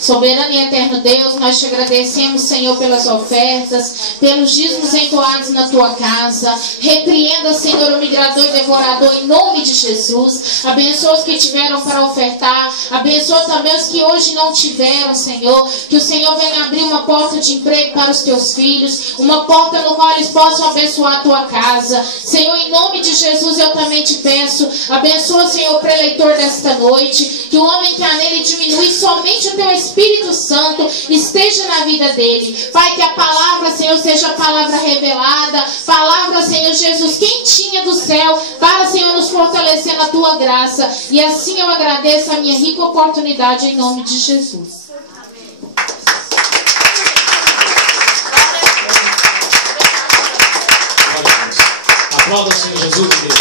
Soberano e eterno Deus, nós te agradecemos, Senhor, pelas ofertas, pelos dízimos entoados na tua casa. Repreenda, Senhor, o migrador e devorador em nome de Jesus. Abençoa os que tiveram para ofertar. Abençoa também os que hoje não tiveram, Senhor. Que o Senhor venha abrir uma porta de emprego para os teus filhos, uma porta no qual eles possam abençoar a tua casa. Senhor, em nome de Jesus eu também te peço, abençoa, Senhor, o preleitor desta noite, que o homem que há nele diminui, somente o teu Espírito Santo esteja na vida dele. Pai, que a palavra, Senhor, seja a palavra revelada, palavra, Senhor Jesus, quentinha do céu, para, Senhor, nos fortalecer na tua graça. E assim eu agradeço a minha rica oportunidade em nome de Jesus. Aplauda o Senhor Jesus, Deus.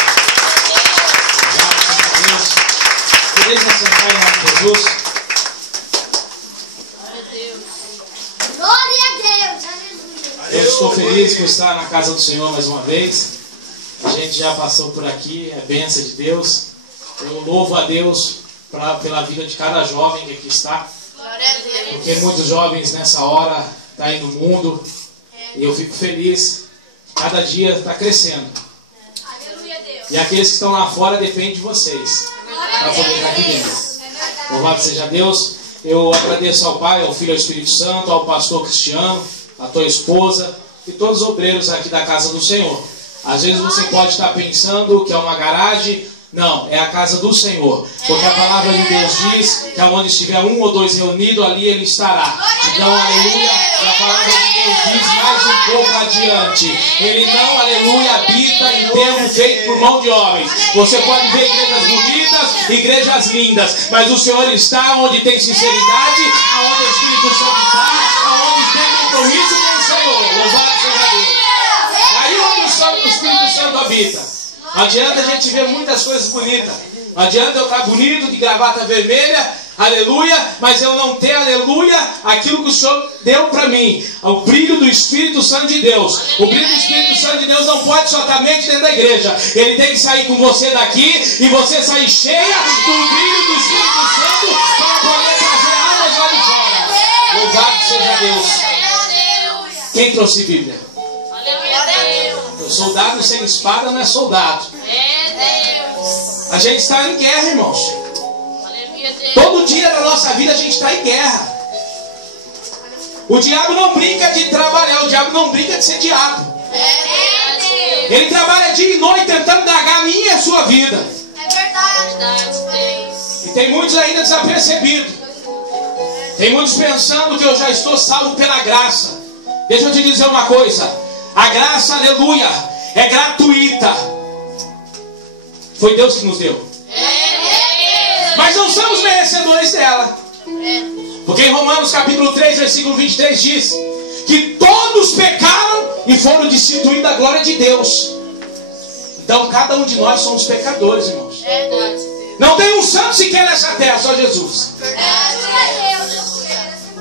Podeis assentar em nome de Jesus. Glória a Deus. Aleluia. Eu estou feliz por estar na casa do Senhor mais uma vez. A gente já passou por aqui, é bênção de Deus. Eu louvo a Deus pela vida de cada jovem que aqui está. Glória a Deus. Porque muitos jovens nessa hora estão aí no mundo. E eu fico feliz. Cada dia está crescendo. E aqueles que estão lá fora dependem de vocês para poder estar aqui dentro. Louvado seja Deus. Eu agradeço ao Pai, ao Filho e ao Espírito Santo, ao pastor Cristiano, à tua esposa e todos os obreiros aqui da casa do Senhor. Às vezes você pode estar pensando que é uma garagem. Não, é a casa do Senhor. Porque a palavra de Deus diz que onde estiver um ou dois reunidos, ali Ele estará. Então, aleluia, a palavra de Deus diz mais um pouco adiante. Ele não, aleluia, habita em templo feito por mão de homens. Você pode ver igrejas bonitas, igrejas lindas, mas o Senhor está onde tem sinceridade, aonde o Espírito Santo está, aonde tem compromisso com o Senhor. Louvado seja Deus. É aí onde o Espírito Santo habita. Não adianta a gente ver muitas coisas bonitas. Não adianta eu estar bonito, de gravata vermelha, aleluia, mas eu não ter, aleluia, aquilo que o Senhor deu para mim. O brilho do Espírito Santo de Deus. O brilho do Espírito Santo de Deus não pode somente dentro da igreja. Ele tem que sair com você daqui e você sair cheia do brilho do Espírito Santo para poder trazer almas lá de fora. Louvado seja Deus. Quem trouxe Bíblia? Soldado sem espada não é soldado. A gente está em guerra, irmãos. Todo dia da nossa vida a gente está em guerra. O diabo não brinca de trabalhar. O diabo não brinca de ser diabo. Ele trabalha dia e noite tentando dragar a minha e a sua vida. É verdade. E tem muitos ainda desapercebidos. Tem muitos pensando que eu já estou salvo pela graça. Deixa eu te dizer uma coisa. A graça, aleluia, é gratuita. Foi Deus que nos deu. Mas não somos merecedores dela. Porque em Romanos capítulo 3, versículo 23 diz que todos pecaram e foram destituídos da glória de Deus. Então cada um de nós somos pecadores, irmãos. Não tem um santo sequer nessa terra, só Jesus.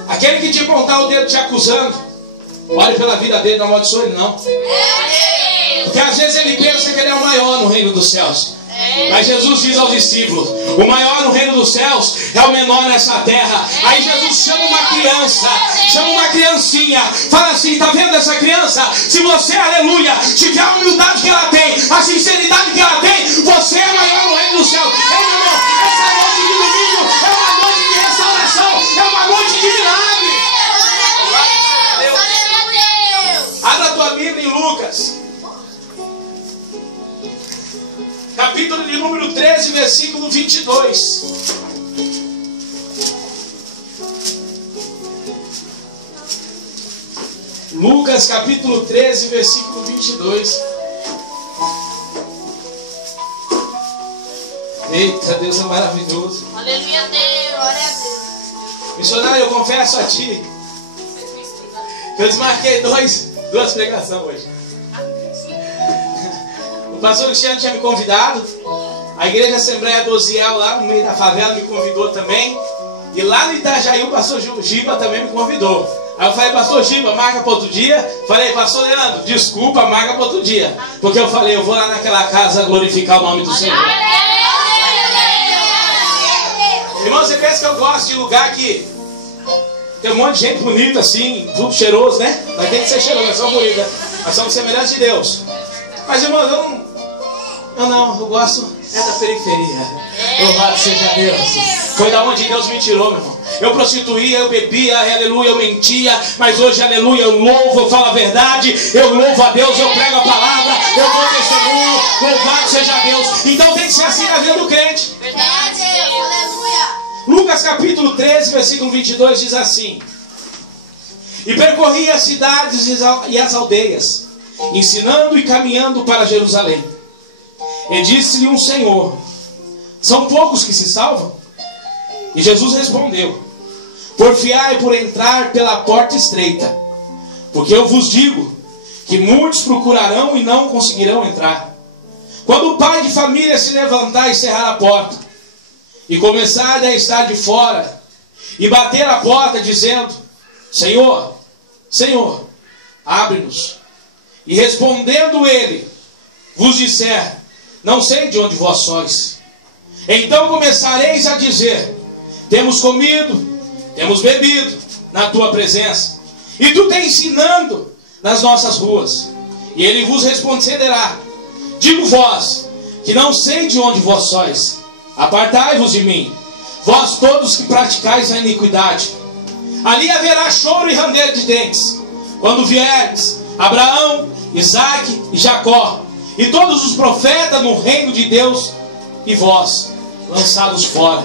Aquele que te apontar o dedo te acusando, olhe pela vida dele, não amaldiçoe ele não. Porque às vezes ele pensa que ele é o maior no reino dos céus. Mas Jesus diz aos discípulos: o maior no reino dos céus é o menor nessa terra. Aí Jesus chama uma criança, chama uma criancinha, fala assim: tá vendo essa criança? Se você, aleluia, tiver a humildade que ela tem, a sinceridade que ela tem, você é maior no reino dos céus. Ei, meu irmão, essa noite de domingo é uma noite de restauração, é uma noite de milagre. Abra a tua Bíblia em Lucas, capítulo de número 13, versículo 22. Lucas, capítulo 13, versículo 22. Eita, Deus é maravilhoso. Aleluia, Deus. Glória a Deus. Missionário, eu confesso a ti que eu desmarquei duas pregações hoje. O pastor Cristiano tinha me convidado. A igreja Assembleia do Oziel, lá no meio da favela, me convidou também. E lá no Itajaí, o pastor Giba também me convidou. Aí eu falei: pastor Giba, marca para outro dia. Falei: pastor Leandro, desculpa, marca para outro dia. Porque eu falei: eu vou lá naquela casa glorificar o nome do Senhor. Irmão, você pensa que eu gosto de lugar que Tem um monte de gente bonita assim, tudo cheiroso, né? Mas tem que ser cheiroso, nós somos bonitos, né? Nós somos semelhantes de Deus. Mas, irmãos, eu gosto da periferia. Louvado seja Deus. Foi da onde Deus me tirou, meu irmão. Eu prostituía, eu bebia, aleluia, eu mentia. Mas hoje, aleluia, eu louvo, eu falo a verdade. Eu louvo a Deus, eu prego a palavra, eu dou testemunho. Louvado seja Deus. Então tem que ser assim na vida do crente. Verdade, aleluia. Lucas capítulo 13, versículo 22 diz assim: E percorria as cidades e as aldeias, ensinando e caminhando para Jerusalém. E disse-lhe um Senhor: São poucos que se salvam? E Jesus respondeu: Porfiai por entrar pela porta estreita, porque eu vos digo que muitos procurarão e não conseguirão entrar. Quando o pai de família se levantar e cerrar a porta, e começar a estar de fora, e bater a porta dizendo: Senhor, Senhor, abre-nos. E respondendo ele, vos disser: Não sei de onde vós sois. Então começareis a dizer: Temos comido, temos bebido na tua presença, e tu te ensinando nas nossas ruas. E ele vos responderá: Digo vós que não sei de onde vós sois. Apartai-vos de mim, vós todos que praticais a iniquidade. Ali haverá choro e ranger de dentes, quando vierdes Abraão, Isaque e Jacó, e todos os profetas no reino de Deus, e vós, lançados fora.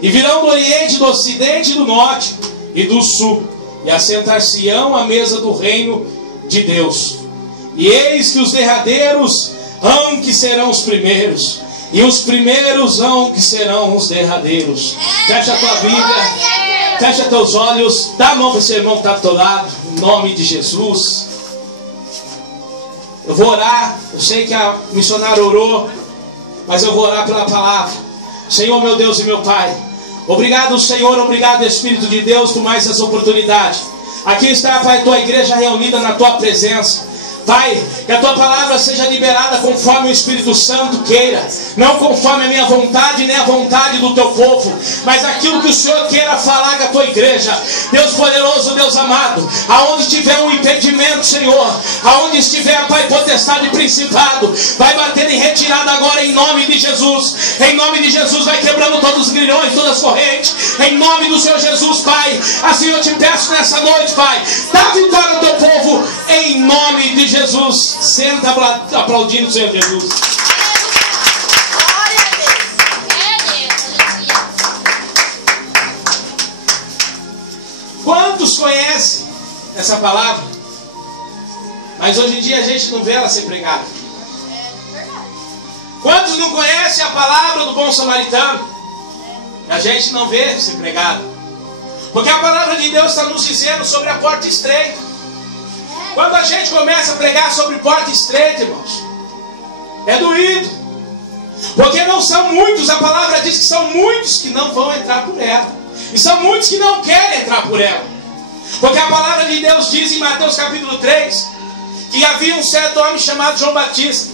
E virão do oriente, do ocidente e do norte, e do sul, e assentar-se-ão à mesa do reino de Deus. E eis que os derradeiros hão que serão os primeiros, e os primeiros hão que serão os derradeiros. Fecha a tua Bíblia, fecha teus olhos, dá a mão para esse irmão que está do teu lado, em nome de Jesus. Eu vou orar, eu sei que a missionária orou, mas eu vou orar pela palavra. Senhor, meu Deus e meu Pai, obrigado, Senhor, obrigado, Espírito de Deus, por mais essa oportunidade. Aqui está, Pai, a tua igreja reunida na tua presença. Pai, que a tua palavra seja liberada conforme o Espírito Santo queira, não conforme a minha vontade nem a vontade do teu povo, mas aquilo que o Senhor queira falar com a tua igreja. Deus poderoso, Deus amado, aonde tiver um impedimento, Senhor, aonde estiver, Pai, potestade e principado, vai bater em retirada agora em nome de Jesus. Em nome de Jesus, vai quebrando todos os grilhões, todas as correntes, em nome do Senhor Jesus, Pai. Assim eu te peço nessa noite, Pai, dá vitória ao teu povo, em nome de Jesus. Senta aplaudindo o Senhor Jesus. Glória a Deus. Quantos conhecem essa palavra? Mas hoje em dia a gente não vê ela ser pregada. Quantos não conhecem a palavra do bom samaritano? A gente não vê ser pregada. Porque a palavra de Deus está nos dizendo sobre a porta estreita. Quando a gente começa a pregar sobre porta estreita, irmãos, é doído. Porque não são muitos, a palavra diz que são muitos que não vão entrar por ela. E são muitos que não querem entrar por ela. Porque a palavra de Deus diz em Mateus capítulo 3, que havia um certo homem chamado João Batista.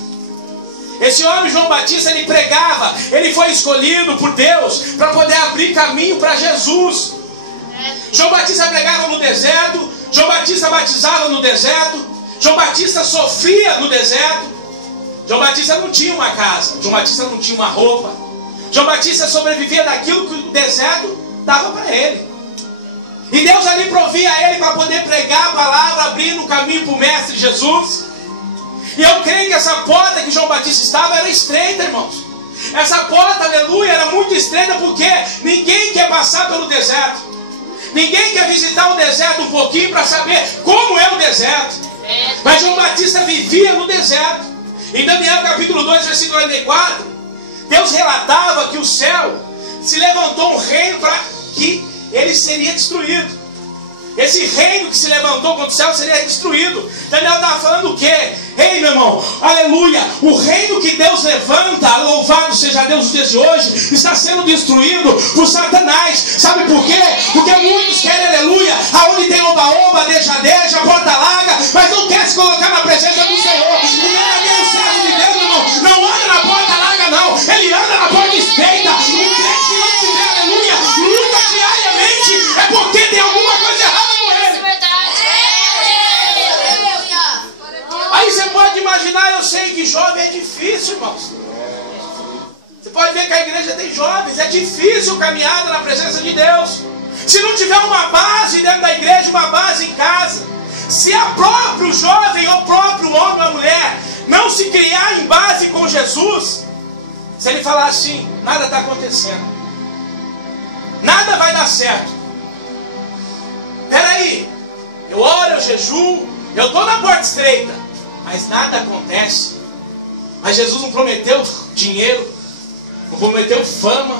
Esse homem, João Batista, ele pregava, ele foi escolhido por Deus para poder abrir caminho para Jesus. João Batista pregava no deserto, João Batista batizava no deserto, João Batista sofria no deserto. João Batista não tinha uma casa, João Batista não tinha uma roupa. João Batista sobrevivia daquilo que o deserto dava para ele. E Deus ali provia a ele para poder pregar a palavra, abrindo o caminho para o Mestre Jesus. E eu creio que essa porta que João Batista estava era estreita, irmãos. Essa porta, aleluia, era muito estreita porque ninguém quer passar pelo deserto. Ninguém quer visitar o deserto um pouquinho para saber como é o deserto. Mas João Batista vivia no deserto. Em Daniel capítulo 2, versículo 44, Deus relatava que o céu se levantou um reino para que ele seria destruído. Esse reino que se levantou contra o céu seria destruído. Daniel estava falando o quê? Ei, meu irmão, aleluia, o reino que Deus levanta, louvado seja Deus nos dias de hoje, está sendo destruído por Satanás. Sabe por quê? Porque muitos querem, aleluia, aonde tem oba-oba, deixa, porta larga, mas não quer se colocar na presença do Senhor. E é o servo de Deus, meu irmão, não anda na porta larga não, ele anda na porta estreita. O crente que não tiver, aleluia, luta diariamente, é porque tem alguma coisa isso, irmãos. Você pode ver que a igreja tem jovens. É difícil caminhada na presença de Deus. Se não tiver uma base dentro da igreja, uma base em casa. Se a próprio jovem ou próprio homem ou mulher não se criar em base com Jesus, se ele falar assim, nada está acontecendo, nada vai dar certo. Peraí, eu oro, eu jejuo, eu estou na porta estreita, mas nada acontece. Mas Jesus não prometeu dinheiro, não prometeu fama.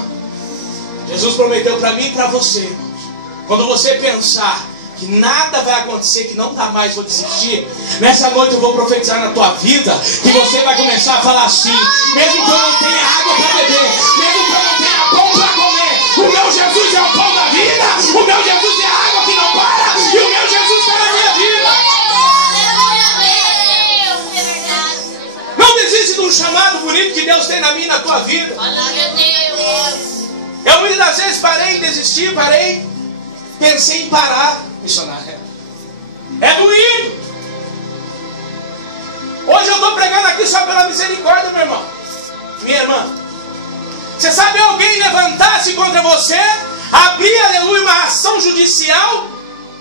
Jesus prometeu para mim e para você, irmãos. Quando você pensar que nada vai acontecer, que não dá mais, vou desistir, nessa noite eu vou profetizar na tua vida, que você vai começar a falar assim: mesmo que eu não tenha água para beber, mesmo que eu não tenha pão para comer, o meu Jesus é o pão da vida, o meu Jesus é a água que não para, e o meu Jesus está na minha vida. Não desiste de um chamado bonito que Deus tem na minha e na tua vida. Eu muitas das vezes parei, desisti, pensei em parar. Missionário, é doído. Hoje eu estou pregando aqui só pela misericórdia, meu irmão, minha irmã. Você sabe alguém levantar-se contra você, abrir, aleluia, uma ação judicial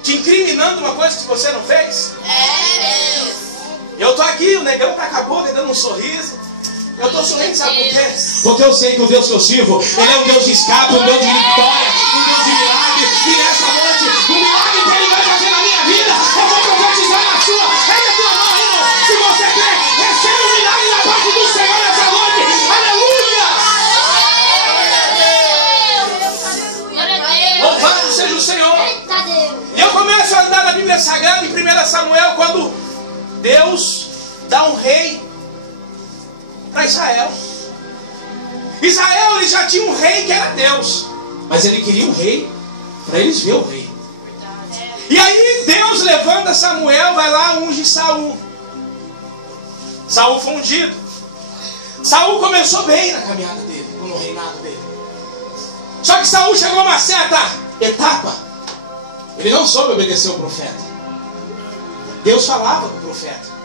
te incriminando uma coisa que você não fez? Eu estou aqui, o negão está com a boca dando um sorriso. Eu estou sorrindo, sabe por quê? Porque eu sei que o Deus que eu sirvo, Ele é um Deus de escape, um Deus de vitória, um Deus de milagre. E nessa noite, o milagre que Ele vai fazer na minha vida, eu vou profetizar na sua. Pega a tua mão, irmão. Se você crê, recebe um milagre da parte do Senhor nessa noite. Aleluia! Louvado seja o Senhor. E eu começo a andar na Bíblia Sagrada, em 1 Samuel, quando Deus dá um rei para Israel. Israel, ele já tinha um rei que era Deus, mas ele queria um rei para eles ver o rei. E aí Deus levanta Samuel, vai lá, unge Saul. Saul foi ungido. Saul começou bem na caminhada dele, no reinado dele. Só que Saul chegou a uma certa etapa, ele não soube obedecer o profeta. Deus falava com o profeta.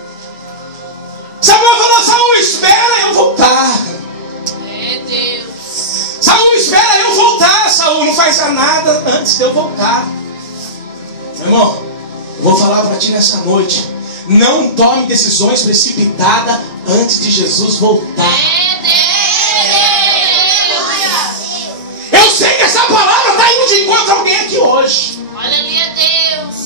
Samuel falou: Saul, espera eu voltar. Deus. Saul, espera eu voltar. Saul, não faz nada antes de eu voltar. Meu irmão, eu vou falar para ti nessa noite: não tome decisões precipitadas antes de Jesus voltar. Eu sei que essa palavra está indo de encontro a alguém aqui hoje. Aleluia, Deus.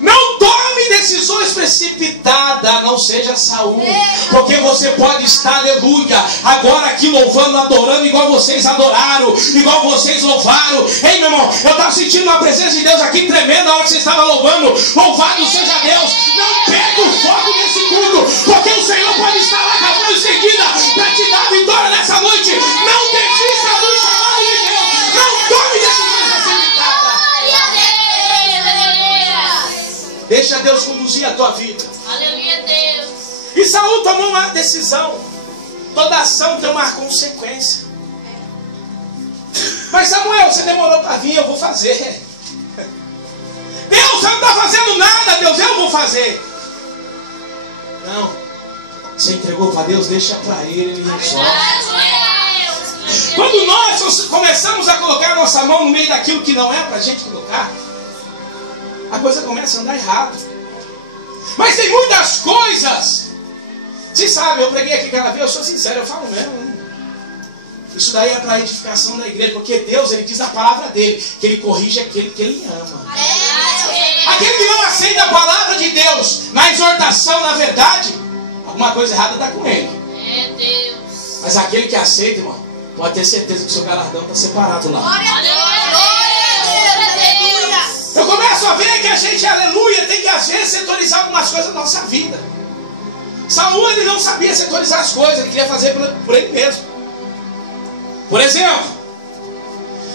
Não tome decisões precipitadas, não seja Saul, porque você pode estar, aleluia, agora aqui louvando, adorando, igual vocês adoraram, igual vocês louvaram. Ei, meu irmão, eu estava sentindo uma presença de Deus aqui tremenda na hora que você estava louvando. Louvado seja Deus. Não perca o foco desse culto, porque o Senhor pode estar lá com a mão estendida para te dar vitória nessa noite. Não desista do chamado de Deus. Não tome decisões precipitadas. Deixa Deus conduzir a tua vida. Aleluia, Deus. E Saul tomou uma decisão. Toda ação tem uma consequência. Mas Samuel, você demorou para vir, eu vou fazer. Deus, você não está fazendo nada, Deus, eu vou fazer. Não. Você entregou para Deus, deixa para Ele resolve. Quando nós começamos a colocar a nossa mão no meio daquilo que não é para a gente colocar, a coisa começa a andar errado. Mas tem muitas coisas. Vocês sabem, eu preguei aqui aquela vez, eu sou sincero, eu falo mesmo. Isso daí é para a edificação da igreja, porque Deus, Ele diz a palavra dele, que Ele corrige aquele que Ele ama. Aquele que não aceita a palavra de Deus na exortação, na verdade, alguma coisa errada está com ele. Mas aquele que aceita, irmão, pode ter certeza que o seu galardão está separado lá. Eu começo a ver que a gente, aleluia, tem que às vezes setorizar algumas coisas da nossa vida. Saul, ele não sabia setorizar as coisas, ele queria fazer por ele mesmo. Por exemplo,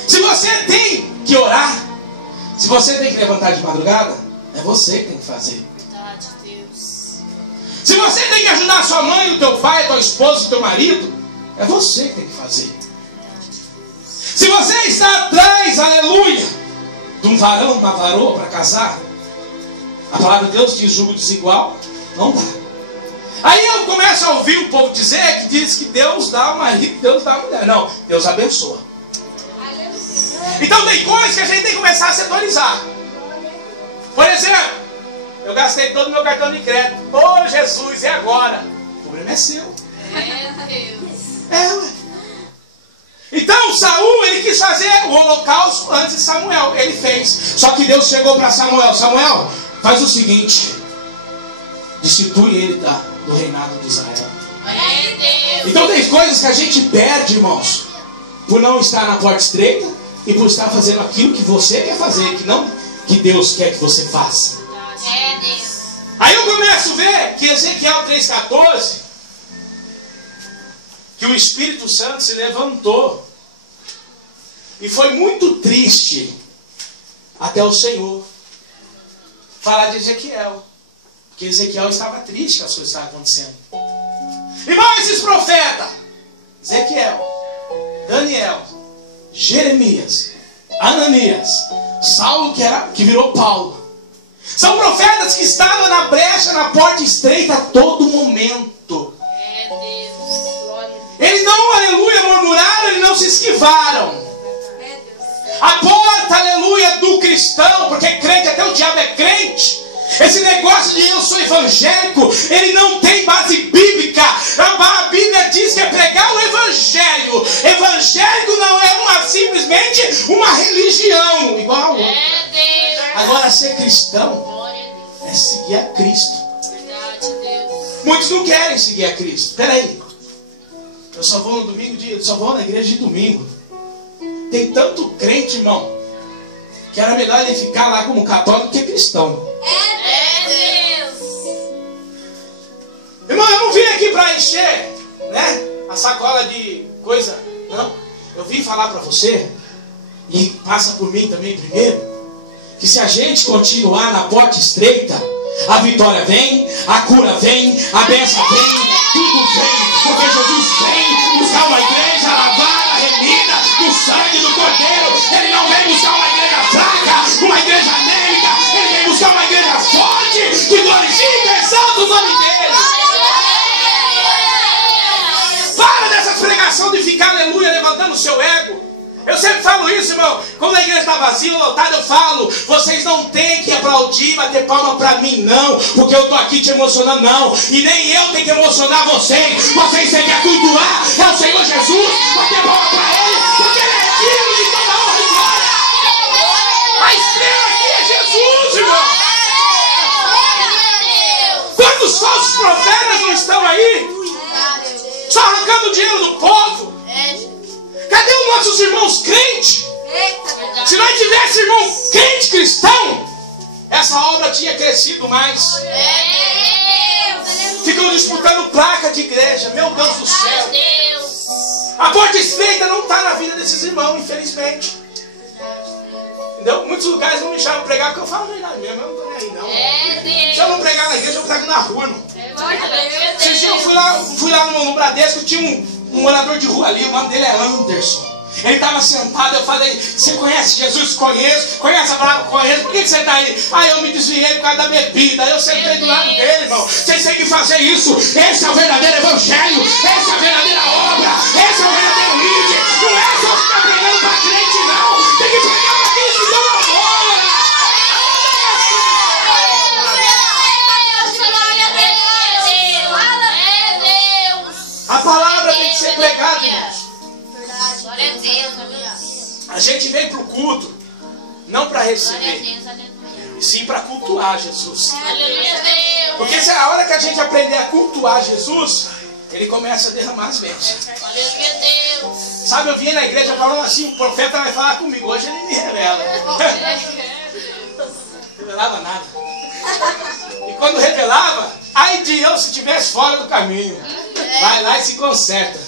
se você tem que orar, se você tem que levantar de madrugada, é você que tem que fazer. Se você tem que ajudar a sua mãe, o teu pai, a tua esposa, o teu marido, é você que tem que fazer. Se você está atrás, aleluia, de um varão, uma varoa para casar, a palavra de Deus diz: julgo desigual, não dá. Aí eu começo a ouvir o povo dizer que diz que Deus dá o marido, Deus dá a mulher. Não, Deus abençoa. Então tem coisas que a gente tem que começar a setorizar. Por exemplo, eu gastei todo o meu cartão de crédito. Ô Jesus, e agora? O problema é seu. Ué. Então Saul, ele quis fazer o holocausto antes de Samuel. Ele fez. Só que Deus chegou para Samuel. Samuel, faz o seguinte. Destitui ele do reinado de Israel. Então tem coisas que a gente perde, irmãos, por não estar na porta estreita e por estar fazendo aquilo que você quer fazer, que não que Deus quer que você faça. Aí eu começo a ver que Ezequiel 3,14, que o Espírito Santo se levantou e foi muito triste até o Senhor falar de Ezequiel, porque Ezequiel estava triste que as coisas estavam acontecendo. Irmão, esses profetas, Ezequiel, Daniel, Jeremias, Ananias, Saulo, que virou Paulo, são profetas que estavam na brecha, na porta estreita a todo momento. Eles não, aleluia, murmuraram, eles não se esquivaram. A porta, aleluia, do cristão, porque crente, até o diabo é crente. Esse negócio de eu sou evangélico, ele não tem base bíblica. A Bíblia diz que é pregar o evangelho. Evangélico não é simplesmente uma religião igual a outra. Agora ser cristão é seguir a Cristo. Muitos não querem seguir a Cristo. Espera aí, eu só vou no domingo, eu só vou na igreja de domingo. Tem tanto crente, irmão, que era melhor ele ficar lá como católico que cristão. Irmão, eu não vim aqui para encher, né, a sacola de coisa. Não, eu vim falar para você, e passa por mim também primeiro, que se a gente continuar na porta estreita, a vitória vem, a cura vem, a bênção vem, tudo vem, porque Jesus vem buscar uma igreja lavada, remida do sangue do Cordeiro. Ele não vem buscar uma igreja fraca, uma igreja anêmica. Ele vem buscar uma igreja forte, que glorifica e exalta o nome dele. Para dessas pregações de ficar, aleluia, levantando o seu ego. Eu sempre falo isso, irmão. Quando a igreja está vazia, lotada, eu falo: vocês não têm que aplaudir, bater palma para mim, não, porque eu estou aqui te emocionando, não. E nem eu tenho que emocionar vocês. Vocês têm que acultuar é o Senhor Jesus, bater palma para Ele, porque Ele é digno de toda honra e glória. A estrela aqui é Jesus, irmão. Quantos falsos profetas não estão aí, só arrancando dinheiro do povo? Cadê os nossos irmãos crentes? Se nós tivéssemos irmão crente cristão, essa obra tinha crescido mais. Ficam disputando placa de igreja. Meu Deus do céu. A porta estreita não está na vida desses irmãos, infelizmente. Entendeu? Muitos lugares não me chamam para pregar, porque eu falo a verdade mesmo. Eu não estou nem aí, não. Se eu não pregar na igreja, eu prego na rua, irmão. Esses dias eu fui lá no Bradesco, tinha um morador de rua ali, o nome dele é Anderson. Ele estava sentado, eu falei: você conhece Jesus? Conheço. Conhece a palavra? Conheço. Por que você está aí? Ah, eu me desviei por causa da bebida. Aí eu sentei do lado dele, irmão. Vocês têm que fazer isso. Esse é o verdadeiro evangelho. Essa é a verdadeira obra. Esse é o verdadeiro líder. Não é só ficar pregando para crente, não. Tem que pregar para aqueles que estão na bola. A palavra tem que ser pregada, irmãos. A gente vem para o culto não para receber, e sim para cultuar Jesus. Porque se a hora que a gente aprender a cultuar Jesus, Ele começa a derramar as bênçãos. Sabe, eu vinha na igreja falando assim: o profeta vai falar comigo. Hoje ele me revela. Não revelava nada. E quando revelava, ai de eu se estivesse fora do caminho. Vai lá e se conserta.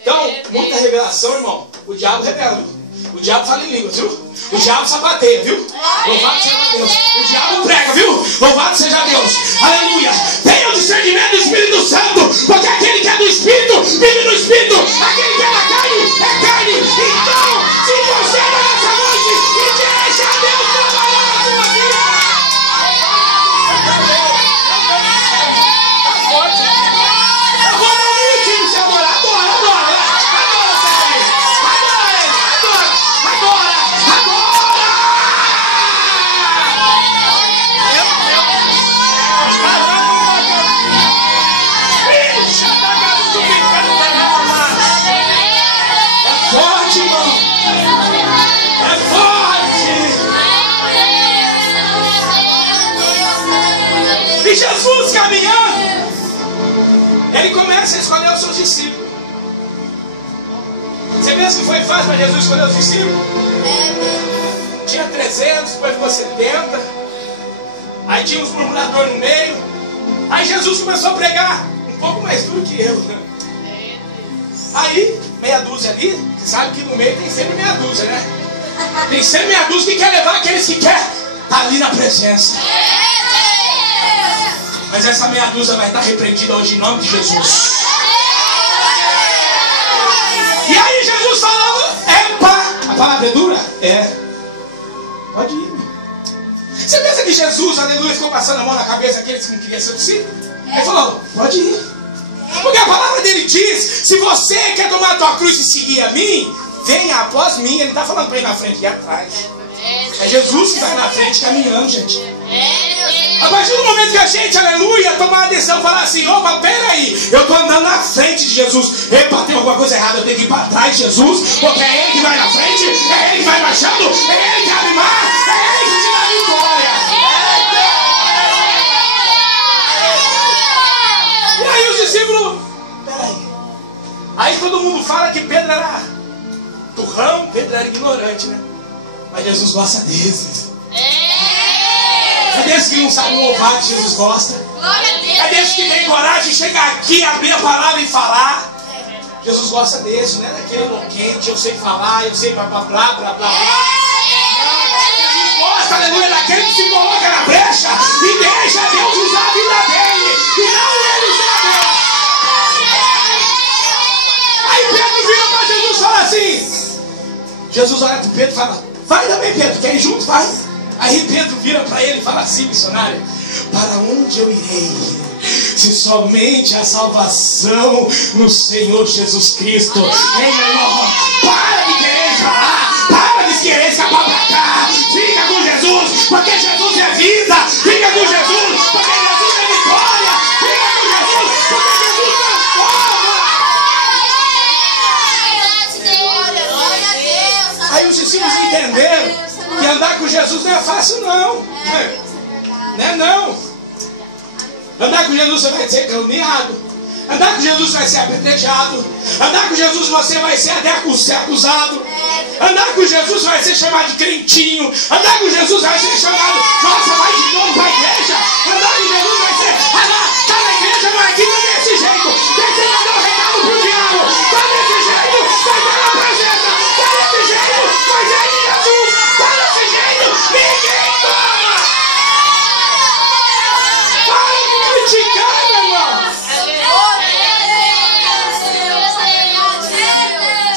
Então, muita revelação, irmão. O diabo revela. O diabo fala em línguas, viu? O diabo sapateia, viu? Louvado seja Deus. O diabo prega, viu? Louvado seja Deus. Aleluia. Tenha o discernimento do Espírito Santo, porque aquele que é do Espírito vive no Espírito. Aquele que é da carne é carne. Então, se conserva nessa noite e deixa Deus trabalhar na sua vida. Tá forte. Jesus caminhando, ele começa a escolher os seus discípulos. Você pensa que foi fácil para Jesus escolher os discípulos? Tinha 300, depois ficou 70. Aí tinha uns murmuradores no meio. Aí Jesus começou a pregar um pouco mais duro que eu, né? Aí, meia dúzia ali. Você sabe que no meio tem sempre meia dúzia, né? Tem sempre meia dúzia que quer levar aqueles que quer estar ali na presença. Mas essa meia dúzia vai estar repreendida hoje em nome de Jesus. E aí Jesus falou: epa, a palavra é dura? É. Pode ir. Você pensa que Jesus, aleluia, ficou passando a mão na cabeça daqueles que não queriam ser discípulo? Ele falou: pode ir. Porque a palavra dele diz: se você quer tomar a tua cruz e seguir a mim, venha após mim. Ele não está falando para ir na frente e atrás. É Jesus que vai na frente caminhando, gente. A partir do momento que a gente, aleluia, tomar a decisão e falar assim: opa, peraí, eu estou andando na frente de Jesus. Epa, tem alguma coisa errada, eu tenho que ir para trás de Jesus. Porque é Ele que vai na frente, é Ele que vai marchando, é Ele que abre mar, é Ele que te dá vitória. E aí os discípulos, peraí. Aí todo mundo fala que Pedro era turrão, Pedro era ignorante, né? Mas Jesus gosta desses. É desses que não sabem louvar que Jesus gosta. É desses que tem coragem de chegar aqui, abrir a palavra e falar. Jesus gosta desse, não é daquele louquente, eu sei falar, eu sei blá blá blá blá blá. Jesus gosta, aleluia, daquele que se coloca na brecha e deixa Deus usar a vida dele e não ele usar Deus. Aí Pedro vira para Jesus e fala assim. Jesus olha para Pedro e fala: vai também, Pedro, quer ir junto? Vai. Aí Pedro vira para ele e fala assim: missionário, para onde eu irei? Se somente a salvação no Senhor Jesus Cristo. Ei, meu irmão, para de querer falar, para de querer escapar para cá. Fica com Jesus, porque Jesus é vida. Fica com Jesus, porque Jesus é vitória. Fica com Jesus, porque Jesus transforma. Aí os discípulos entenderam que andar com Jesus não é fácil, não. Não é não. Andar com Jesus você vai ser caluniado. Andar com Jesus vai ser apedrejado. Andar com Jesus você vai ser até acusado. Andar com Jesus vai ser chamado de crentinho. Andar com Jesus vai ser chamado: nossa, vai de novo para a igreja. Andar com Jesus vai ser: ah lá, tá na igreja, mas aqui tá desse jeito. Tem que mandar um recado pro diabo. Tá desse jeito, vai estar na presença. Tá desse jeito, mas é de Jesus. Tá desse jeito, ninguém toma. Para de criticar, meu irmão.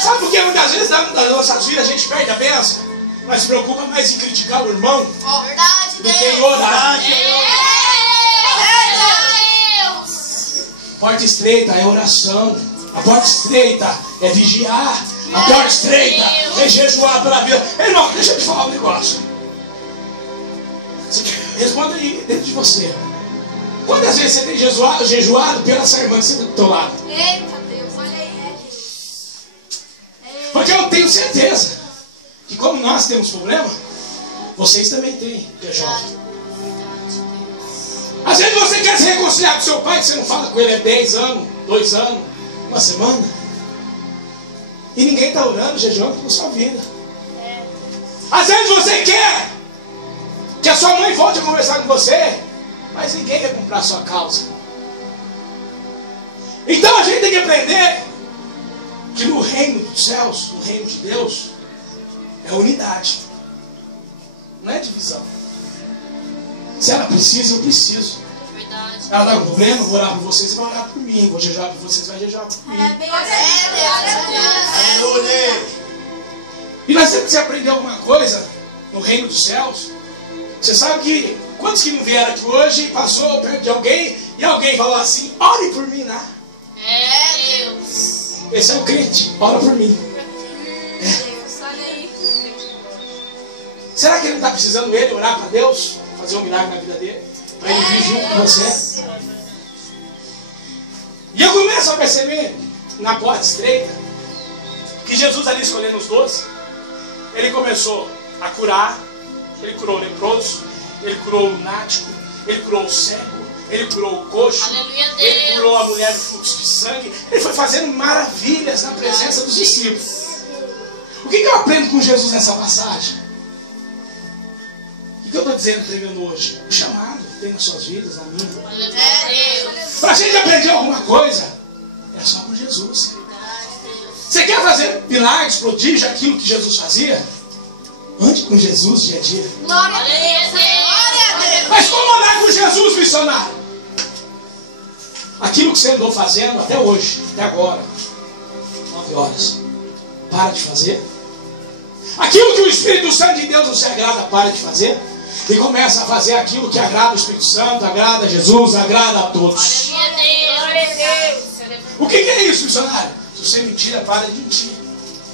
Sabe por que muitas vezes nas nossas vidas a gente perde a bênção? Mas se preocupa mais em criticar o irmão do que em orar. Porta estreita é oração. A porta estreita é vigiar. A porta estreita é jejuar pela vida. Irmão, deixa eu te falar um negócio. Responda aí dentro de você. Quantas vezes você tem jejuado pela sua irmã que você está do teu lado? Eita Deus, olha aí. Porque eu tenho certeza que como nós temos problema, vocês também têm, que é jovem. Às vezes você quer se reconciliar com seu pai, que você não fala com ele há 10 anos, 2 anos, uma semana. E ninguém está orando, jejuando por sua vida. Às vezes você quer que a sua mãe volte a conversar com você, mas ninguém quer comprar a sua causa. Então a gente tem que aprender que no reino dos céus, no reino de Deus, é unidade, não é divisão. Se ela precisa, eu preciso. Ela está com problema, eu vou orar por vocês, vai orar por mim. Vou jejuar por vocês, vai jejuar por mim. E nós temos que aprender alguma coisa no reino dos céus. Você sabe que quantos que não vieram aqui hoje, passou perto de alguém e alguém falou assim: ore por mim, né? Deus. Esse é o crente, ora por mim. Será que ele não está precisando ele orar para Deus, fazer um milagre na vida dele, para ele vir junto com você? E eu começo a perceber na porta estreita que Jesus ali escolhendo os 12, ele começou a curar. Ele curou o leproso, ele curou o lunático, ele curou o cego, Ele curou o coxo. Aleluia, Ele Deus. curou a mulher de fluxo de sangue. Ele foi fazendo maravilhas na presença dos discípulos. O que eu aprendo com Jesus nessa passagem? O que eu estou dizendo, pregando hoje? O chamado que tem nas suas vidas, na minha. Aleluia, Deus. Para a gente aprender alguma coisa, é só com Jesus. Você quer fazer milagres, prodígios, aquilo que Jesus fazia? Ande com Jesus dia a dia. Glória a Aleluia, Deus. Deus. Glória a Deus. Mas como andar com Jesus, missionário? Aquilo que você andou fazendo até hoje, até agora, 9 horas, para de fazer. Aquilo que o Espírito Santo de Deus não se agrada, para de fazer. E começa a fazer aquilo que agrada o Espírito Santo, agrada a Jesus, agrada a todos. Aleluia, Deus. O que é isso, missionário? Se você mentira, para de mentir.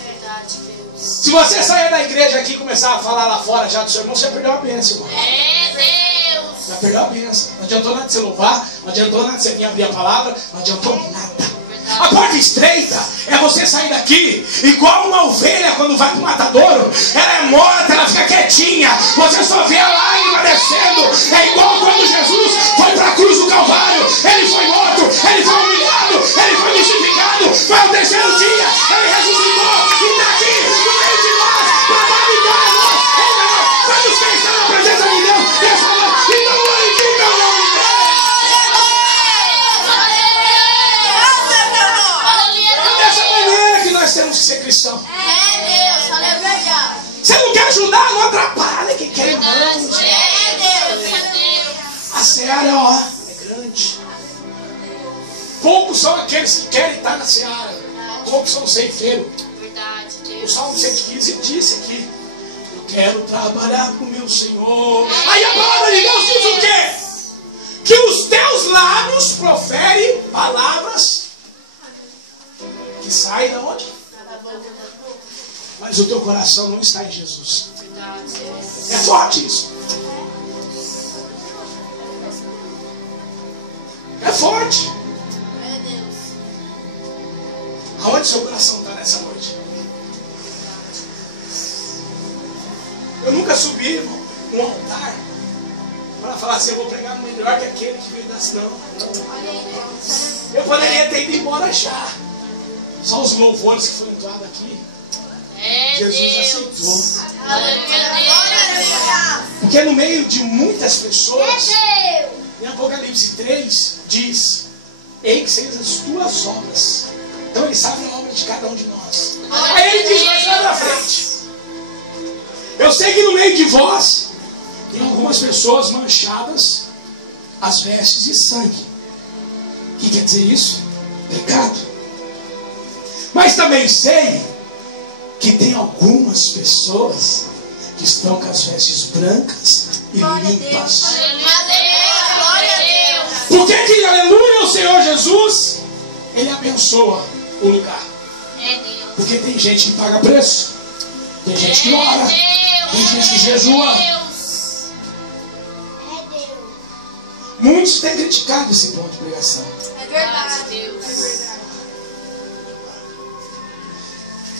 Verdade, Deus. Se você sair da igreja aqui e começar a falar lá fora já do seu irmão, você perdeu a bênção, irmão. É, Deus. Já perdeu a bênção. Não adiantou nada de você louvar, não adiantou nada de você vir abrir a palavra, não adiantou nada. A porta estreita é você sair daqui igual uma ovelha quando vai para o matadouro. Ela é morta, ela fica quietinha. Você só vê a lágrima descendo. É igual quando Jesus foi para a cruz do Calvário. Ele foi morto, ele foi humilhado, ele foi crucificado. Mas ao terceiro dia ele ressuscitou e está aqui no meio de nós para dar vitória a nós. Quando você está na presença de Deus, essa noite, então glorifica o nome dele. Dessa maneira que nós temos que ser cristãos. É Deus. Aleluia. Você não quer ajudar, não atrapalha quem quer irmãos. É Deus. A seara, ó, é grande. Poucos são aqueles que querem estar na seara. Poucos são ceifeiros. Verdade, O Deus. Salmo 115 disse aqui: eu quero trabalhar com o meu Senhor. Aí a palavra de Deus diz o quê? Que os teus lábios proferem palavras que saem da onde? Mas o teu coração não está em Jesus. Verdade, Deus. É forte isso. É forte. É Deus. Aonde seu coração está nessa noite? Eu nunca subi, irmão, num altar para falar assim, eu vou pregar melhor que aquele que veio das não. Eu poderia ter ido embora já. Só os louvores que foram entoados aqui. É, Jesus Deus. aceitou. Aleluia, Deus. Porque no meio de muitas pessoas, É Deus. em Apocalipse 3, diz: eis que as tuas obras. Então ele sabe a obra de cada um de nós. Aí ele diz mais lá na frente: eu sei que no meio de vós tem algumas pessoas manchadas as vestes de sangue. O que quer dizer isso? Pecado. Mas também sei que tem algumas pessoas que estão com as vestes brancas e limpas. Aleluia, Deus. Glória a Deus. Por que aleluia, o Senhor Jesus, Ele abençoa o lugar? É Deus. Porque tem gente que paga preço, tem gente que ora, tem gente que jejua. Deus. É Deus. Muitos têm criticado esse ponto de pregação. É verdade. Deus. É verdade.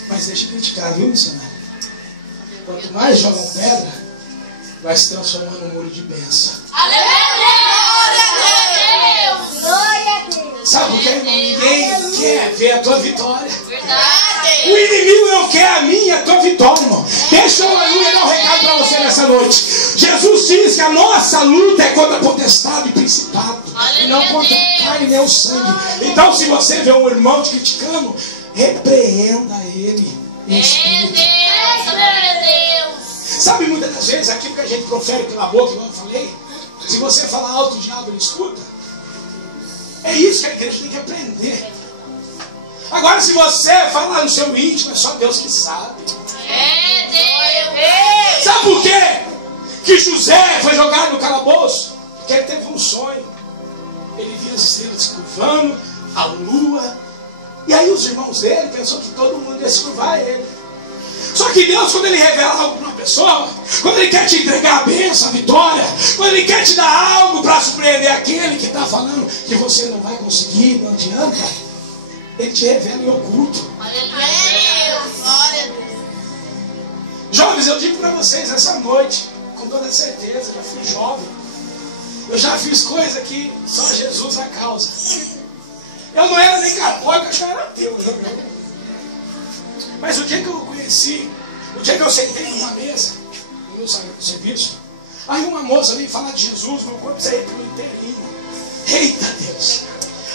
Mas deixa eu criticar, viu, missionário? Quanto mais jogam pedra, vai se transformando num muro de bênção. Aleluia, Deus. Glória a Deus. Sabe por quê, irmão? Ninguém quer ver a tua vitória. Verdade. O inimigo não quer a minha e a tua vitória, irmão. Deixa eu aleluia dar um recado para você nessa noite. Jesus diz que a nossa luta é contra potestade e principado, e não contra a carne nem o sangue. Então, se você vê um irmão te criticando, repreenda ele em espírito. Glória a Deus. Sabe, muitas das vezes, aquilo que a gente profere pela boca, igual eu falei, se você falar alto, o diabo ele escuta. É isso que a igreja tem que aprender. Agora, se você falar no seu íntimo, é só Deus que sabe. É Deus. Sabe por quê? Que José foi jogado no calabouço? Porque ele teve um sonho. Ele via as estrelas se curvando, a lua. E aí os irmãos dele pensou que todo mundo ia se curvar a ele. Só que Deus, quando Ele revela algo para uma pessoa, quando Ele quer te entregar a bênção, a vitória, quando Ele quer te dar algo para surpreender aquele que está falando que você não vai conseguir, não adianta, Ele te revela em oculto. Aleluia, Deus. Glória a Deus. Jovens, eu digo para vocês essa noite, com toda certeza, já fui jovem. Eu já fiz coisa que só Jesus a causa. Eu não era nem católico, eu já era ateu. Mas o dia que eu conheci, o dia que eu sentei numa mesa, no meu serviço, aí uma moça veio falar de Jesus, meu corpo se arrepiou inteirinho. Eita Deus!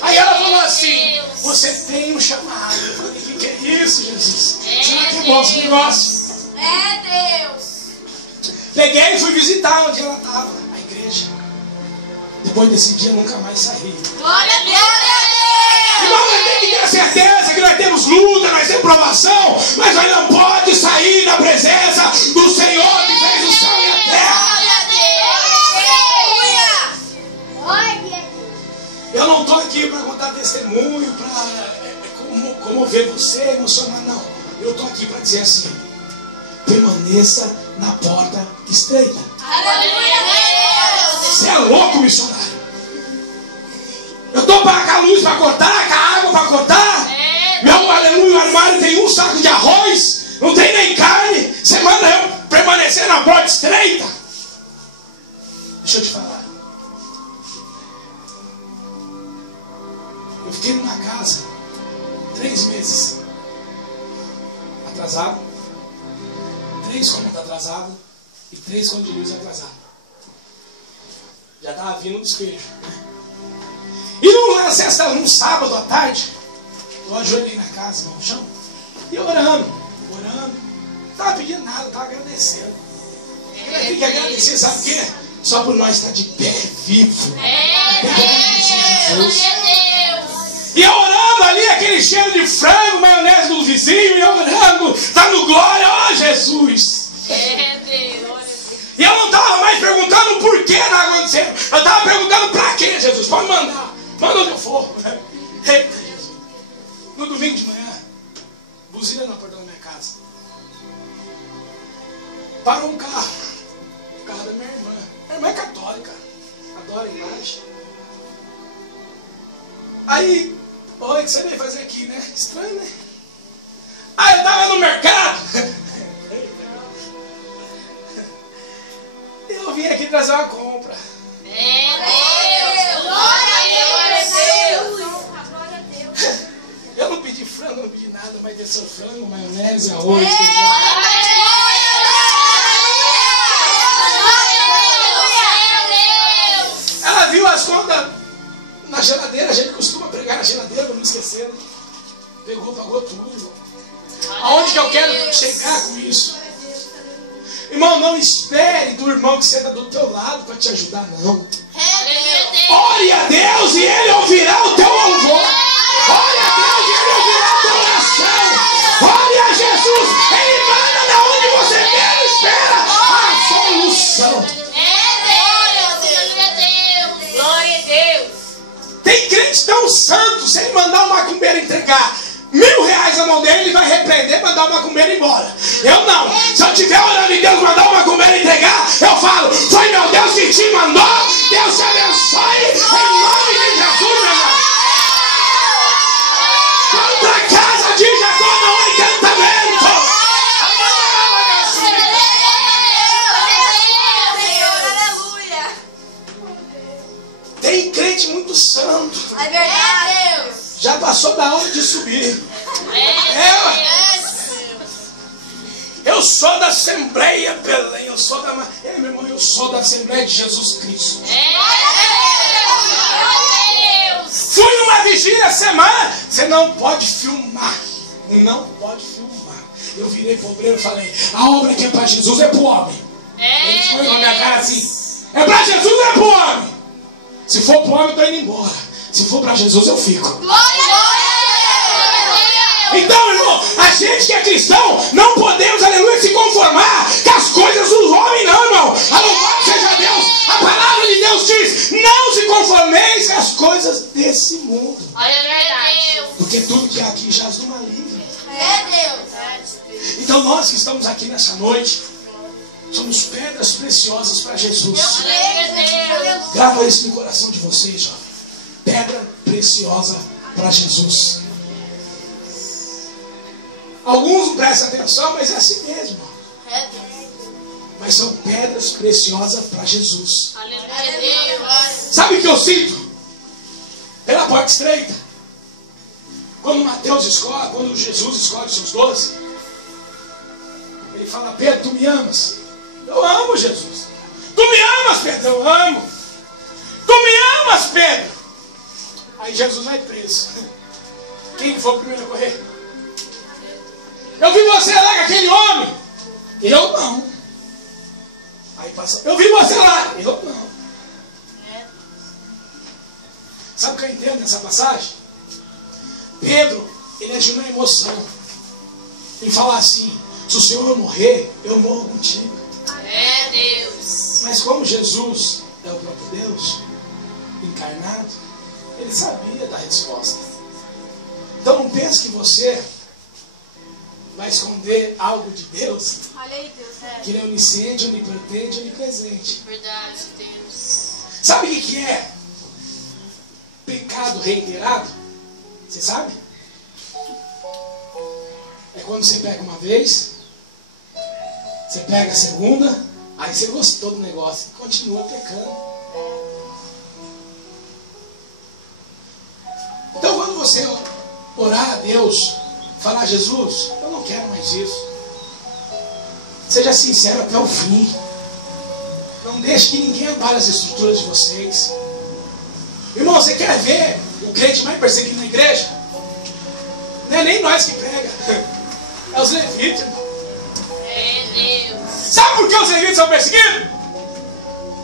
Aí ela falou assim, você tem um chamado. Eu falei, o que é isso, Jesus? Será que é bom esse negócio? É Deus. Peguei e fui visitar onde ela estava, a igreja. Depois desse dia, eu nunca mais saí. Glória a Deus. Irmão, nós temos que ter a certeza que nós temos luta, nós temos provação, mas nós não podemos sair da presença do Senhor que fez o céu e a terra. Eu não estou aqui para contar testemunho, para comover você, emocionar, não. Eu estou aqui para dizer assim, permaneça na porta estreita. Você é louco, missionário. Eu estou para com a luz para cortar, com a água para cortar. Meu aleluia, o armário tem um saco de arroz, não tem nem carne. Você manda eu permanecer na porta estreita. Deixa eu te falar. Eu fiquei numa casa 3 meses atrasado, 3 contas atrasado e 3 contas de luz atrasado. Já estava vindo o despejo. E num sábado à tarde, eu ajoelhei na casa, no chão, e orando. Não estava pedindo nada, estava agradecendo. Eu tenho que agradecer, sabe o quê? Só por nós estar de pé, vivo. E eu orando ali, aquele cheiro de frango, maionese do vizinho, e eu orando, dando glória, ó Jesus. E eu não estava mais perguntando por que estava acontecendo. Eu estava perguntando para quê, Jesus? Pode mandar. Manda onde eu for. Eita, Jesus. No domingo de manhã, buzina na porta da minha casa. Parou um carro. O carro da minha irmã. Minha irmã é católica. Adora a imagem. Aí, oi, o que você veio fazer aqui, né? Estranho, né? Aí eu estava no mercado. Eu vim aqui trazer uma compra. Eu não pedi frango, não pedi nada, mas desceu frango, maionese, arroz, feijão. Ela viu as contas na geladeira, a gente costuma pregar na geladeira, para não esquecer, né? Pegou, pagou tudo. Aonde que eu quero chegar com isso? Irmão, não espere do irmão que senta do teu lado para te ajudar, não. Ore a Deus e Ele ouvirá o teu louvor. Ore a Deus e Ele ouvirá a tua oração. Ore a Jesus, Ele manda da onde você menos espera a solução. Glória a Deus. Tem crente tão santo, se ele mandar um macumbeiro entregar R$1.000 na mão dele, ele vai repreender, mandar o macumbeiro embora. Eu não. Se eu estiver orando e Deus mandar o macumbeiro entregar, eu falo, foi meu Deus que te mandou. Deus te abençoe em nome de Jesus, meu irmão. Contra a casa de Jacó não há encantamento. Tem crente muito santo. É verdade, Deus. Já passou da hora de subir. Eu sou da Assembleia Belém. Eu sou da... meu irmão, eu sou da Assembleia de Jesus Cristo. Fui numa vigília semana. Você não pode filmar. Não pode filmar. Eu virei pro obreiro e falei, a obra que é para Jesus é para o homem. Ele foi na minha cara assim, é para Jesus ou é para o homem? Se for para o homem, eu estou indo embora. Se for para Jesus, eu fico. Então, irmão, a gente que é cristão, não podemos, aleluia, se conformar com as coisas dos homens, não, irmão. Louvado seja Deus. A palavra de Deus diz, não se conformeis com as coisas desse mundo. Porque tudo que há aqui jaz do maligno. Então, nós que estamos aqui nessa noite, somos pedras preciosas para Jesus. Grava isso no coração de vocês, jovem. Pedra preciosa para Jesus. Alguns não prestam atenção, mas é assim mesmo. mas são pedras preciosas para Jesus. Aleluia, Deus. Sabe o que eu sinto? Pela porta estreita. Quando Mateus escolhe, quando Jesus escolhe os seus 12, ele fala: Pedro, tu me amas? Eu amo, Jesus. Tu me amas, Pedro? Eu amo. Tu me amas, Pedro? Aí Jesus vai preso. Quem foi o primeiro a correr? Eu vi você lá com aquele homem. Eu não. Aí passa: eu vi você lá. Eu não. Sabe o que eu entendo nessa passagem? Pedro, ele agiu na emoção. Ele fala assim: se o Senhor morrer, eu morro contigo. É Deus. Mas como Jesus é o próprio Deus encarnado, ele sabia da resposta. Então não pense que você vai esconder algo de Deus, que ele é onisciente, onipotente, onipresente. Verdade, Deus. Sabe o que é pecado reiterado? Você sabe? É quando você pega uma vez, você pega a segunda, aí você gostou do negócio e continua pecando. Então quando você orar a Deus, falar: Jesus, eu não quero mais isso, seja sincero até o fim. Não deixe que ninguém abale as estruturas de vocês. Irmão, você quer ver o crente mais perseguido na igreja? Não é nem nós que prega, é os levitas, irmão. É Deus. Sabe por que os levitas são perseguidos?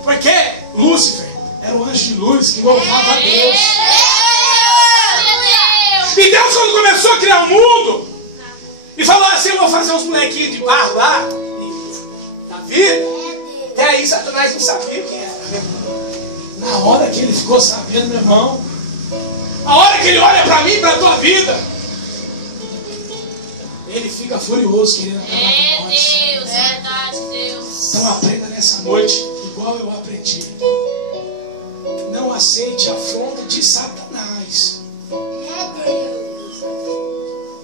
Porque Lúcifer era o anjo de luz que louvava a Deus. E Deus, quando começou a criar o mundo e falou assim: eu vou fazer uns molequinhos de barro lá, da vida. Até aí Satanás não sabia quem era. Na hora que ele ficou sabendo, meu irmão, a hora que ele olha para mim e para a tua vida, ele fica furioso, querendo acabar com nós. É Deus, verdade, Deus. Então aprenda nessa noite, igual eu aprendi. Não aceite a afronta de Satanás.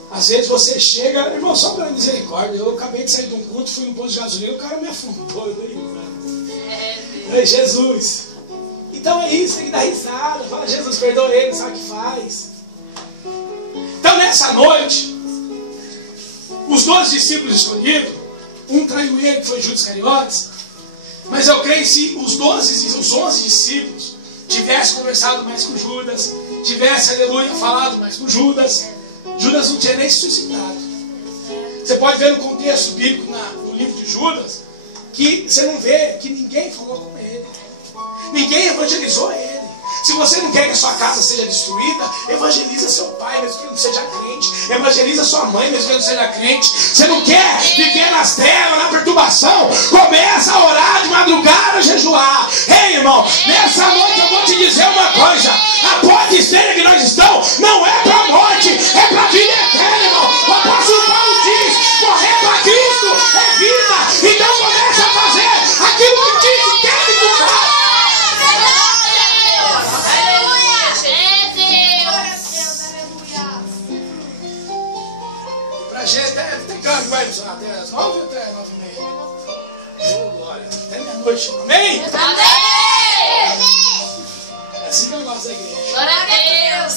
Às vezes você chega, irmão, só pela misericórdia. Eu acabei de sair de um culto, fui no posto de gasolina, o cara me afrontou. Eu falei: Jesus. Então é isso, tem que dar risada. Fala: Jesus, perdoa ele, sabe o que faz. Então nessa noite, os 12 discípulos escolhidos, um traiu ele, que foi Judas Iscariotes. Mas eu creio que se os 11 discípulos tivessem conversado mais com Judas, tivesse, aleluia, falado mais com Judas, Judas não tinha nem se suicidado. Você pode ver no contexto bíblico, no livro de Judas, que você não vê que ninguém falou com ele. Ninguém evangelizou ele. Se você não quer que a sua casa seja destruída, evangeliza seu pai, mesmo que ele não seja crente. Evangeliza sua mãe, mesmo que ele não seja crente. Você não quer viver nas trevas, na perturbação? Começa a orar de madrugada, a jejuar. Ei, irmão, nessa noite eu vou te dizer uma coisa: a porta estreita que nós estamos não é para a morte, é para a vida eterna, irmão. O apóstolo Paulo diz: morrer para Cristo é vida. Então começa a fazer aquilo que Cristo quer que tu faça. A gente tem carne, vai até as 9 ou até 9h30? Oh, glória, até meia-noite. Amém? Amém! É assim que eu gosto da igreja. Glória a Deus!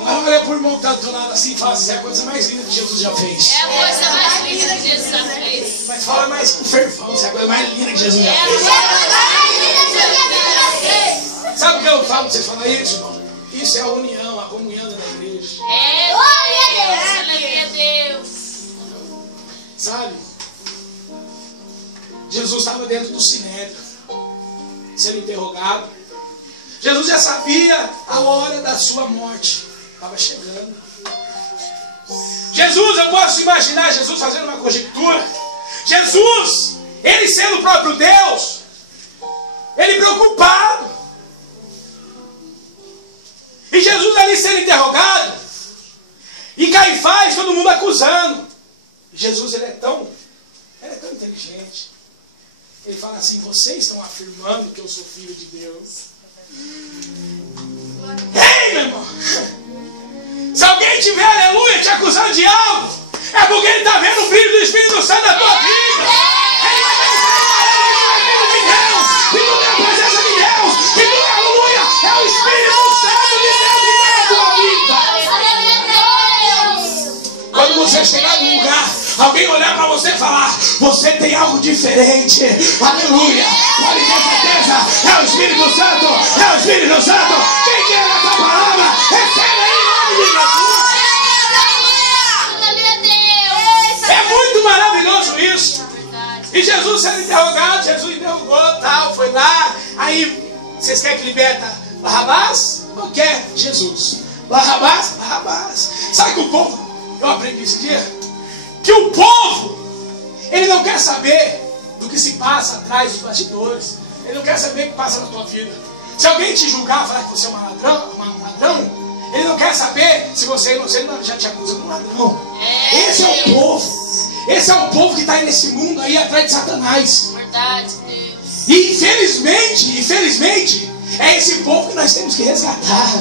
Agora olha por irmão que está do teu lado assim e fala assim: é a coisa mais linda que Jesus já fez. É a coisa mais linda que Jesus já fez. Mas fala mais com fervão: isso é a coisa mais linda que Jesus já É a fez. coisa mais linda que Jesus já fez. Sabe o que eu falo pra você falar isso, irmão? Isso é a união, a comunhão da igreja. É Deus! Aleluia a Deus! Sabe? Jesus estava dentro do sinédrio, sendo interrogado. Jesus já sabia a hora da sua morte. Estava chegando. Jesus, eu posso imaginar Jesus fazendo uma conjectura. Jesus, ele sendo o próprio Deus, ele preocupado. E Jesus ali sendo interrogado. E Caifás, todo mundo acusando. Jesus, ele é tão inteligente. Ele fala assim: vocês estão afirmando que eu sou filho de Deus. Ei, meu irmão! Se alguém tiver, aleluia, te acusando de algo, é porque ele está vendo o brilho do Espírito Santo na tua vida. Ele vai alguém olhar para você e falar: você tem algo diferente. Aleluia. Pode ter certeza. É o Espírito Santo. É o Espírito Santo. Quem quer essa palavra, recebe aí em nome de Jesus. É muito maravilhoso isso. E Jesus sendo interrogado, Jesus interrogou, tal, foi lá. Aí, vocês querem que liberta Barrabás ou quer Jesus? Barrabás, Barrabás. Sabe que o povo, eu aprendi esse dia, que o povo, ele não quer saber do que se passa atrás dos bastidores. Ele não quer saber o que passa na tua vida. Se alguém te julgar, falar que você é um ladrão, ele não quer saber se você é inocente, já te acusa de um ladrão. Esse é o povo. Esse é o povo que está aí nesse mundo aí atrás de Satanás. Verdade, Deus. E infelizmente, é esse povo que nós temos que resgatar.